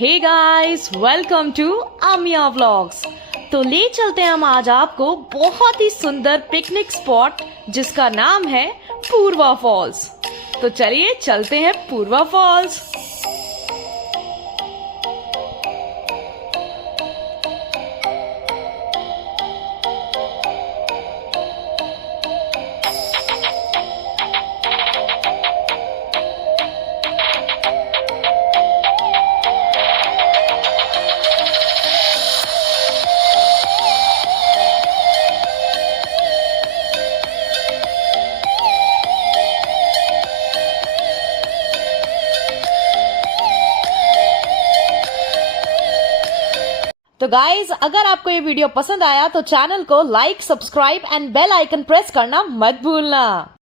Hey guys, welcome to आमिया व्लॉग्स। तो ले चलते हैं हम आज आपको बहुत ही सुंदर पिकनिक स्पॉट जिसका नाम है पूर्वा फॉल्स। तो चलिए चलते हैं पूर्वा फॉल्स। तो गाइज, अगर आपको ये वीडियो पसंद आया तो चैनल को like, subscribe and bell icon press करना मत भूलना।